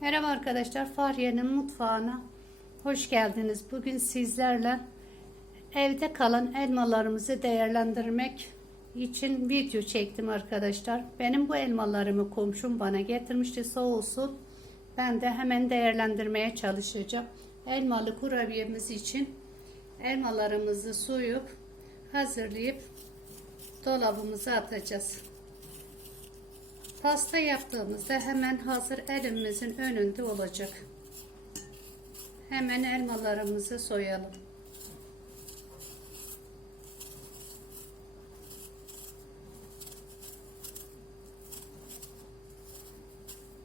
Merhaba arkadaşlar, Fahriye'nin mutfağına hoş geldiniz. Bugün sizlerle evde kalan elmalarımızı değerlendirmek için video çektim arkadaşlar. Benim bu elmalarımı komşum bana getirmişti sağ olsun. Ben de hemen değerlendirmeye çalışacağım. Elmalı kurabiyemiz için elmalarımızı soyup hazırlayıp dolabımıza atacağız. Pasta yaptığımızda hemen hazır elimizin önünde olacak. Hemen elmalarımızı soyalım.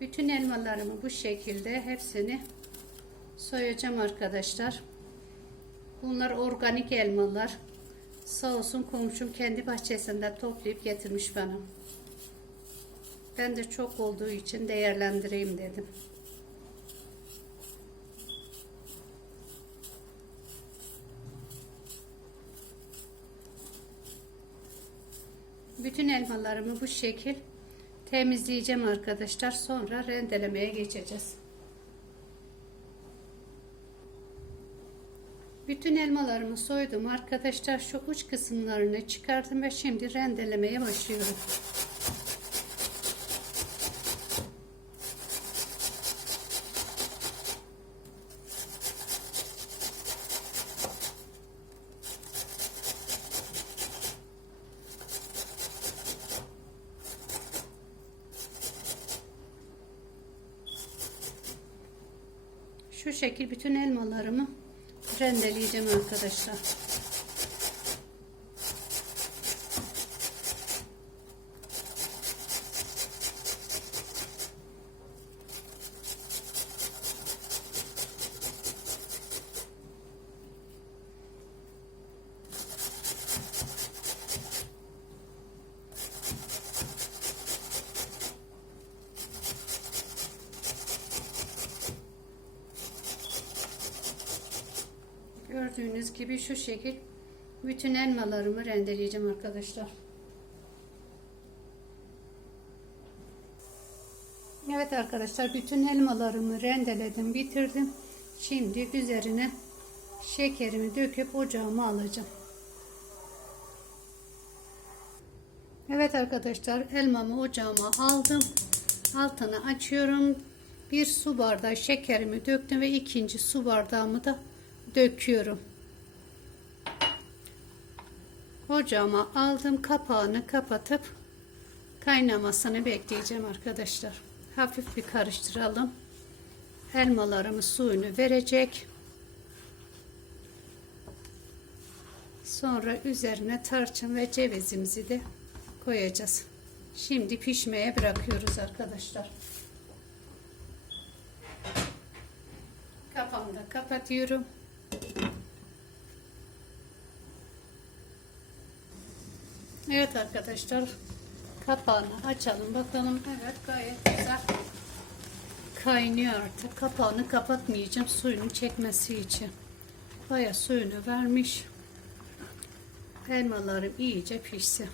Bütün elmalarımı bu şekilde hepsini soyacağım arkadaşlar. Bunlar organik elmalar. Sağ olsun komşum kendi bahçesinden toplayıp getirmiş bana. Ben de çok olduğu için değerlendireyim dedim. Bütün elmalarımı bu şekil temizleyeceğim arkadaşlar. Sonra rendelemeye geçeceğiz. Bütün elmalarımı soydum arkadaşlar. Şu uç kısımlarını çıkardım ve şimdi rendelemeye başlıyorum. Şu şekil bütün elmalarımı rendeleyeceğim arkadaşlar. Gördüğünüz gibi şu şekil bütün elmalarımı rendeleyeceğim arkadaşlar. Evet arkadaşlar bütün elmalarımı rendeledim bitirdim. Şimdi üzerine şekerimi döküp ocağıma alacağım. Evet arkadaşlar elmamı ocağıma aldım. Altını açıyorum. Bir su bardağı şekerimi döktüm ve ikinci su bardağımı da döküyorum. Ocağıma aldım. Kapağını kapatıp kaynamasını bekleyeceğim arkadaşlar. Hafif bir karıştıralım. Elmalarımız suyunu verecek. Sonra üzerine tarçın ve cevizimizi de koyacağız. Şimdi pişmeye bırakıyoruz arkadaşlar. Kapağımı da kapatıyorum. Evet arkadaşlar kapağını açalım bakalım. Evet gayet güzel kaynıyor artık. Kapağını kapatmayacağım suyunu çekmesi için. Baya suyunu vermiş. Elmalarım iyice pişsin.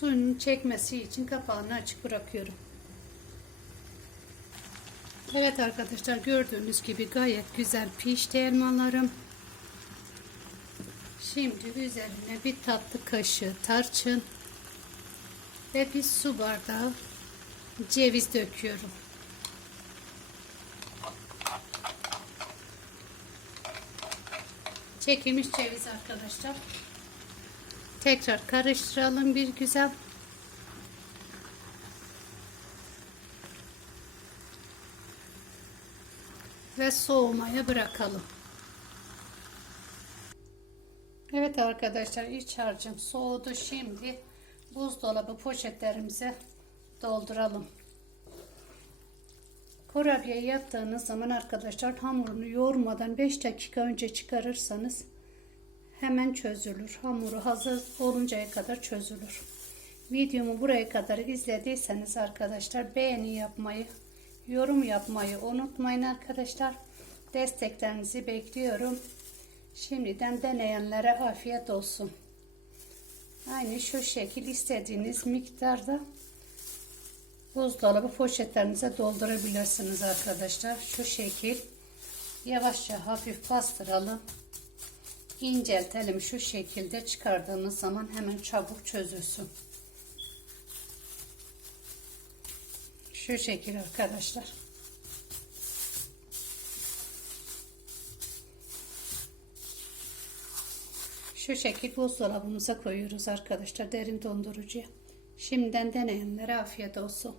Suyunun çekmesi için kapağını açık bırakıyorum. Evet arkadaşlar gördüğünüz gibi gayet güzel pişti elmalarım. Şimdi üzerine bir tatlı kaşığı tarçın ve bir su bardağı ceviz döküyorum. Çekilmiş ceviz arkadaşlar. Tekrar karıştıralım bir güzel. Ve soğumaya bırakalım. Evet arkadaşlar iç harcım soğudu. Şimdi buzdolabı poşetlerimize dolduralım. Kurabiye yaptığınız zaman arkadaşlar hamurunu yoğurmadan 5 dakika önce çıkarırsanız hemen çözülür. Hamuru hazır oluncaya kadar çözülür. Videomu buraya kadar izlediyseniz arkadaşlar beğeni yapmayı, yorum yapmayı unutmayın arkadaşlar. Desteklerinizi bekliyorum. Şimdiden deneyenlere afiyet olsun. Aynı şu şekil istediğiniz miktarda buzdolabı poşetlerinize doldurabilirsiniz arkadaşlar. Şu şekil yavaşça hafif bastıralım. İnceltelim şu şekilde çıkardığımız zaman hemen çabuk çözülsün. Şu şekil arkadaşlar. Şu şekil buzdolabımıza koyuyoruz arkadaşlar derin dondurucuya. Şimdiden deneyenlere afiyet olsun.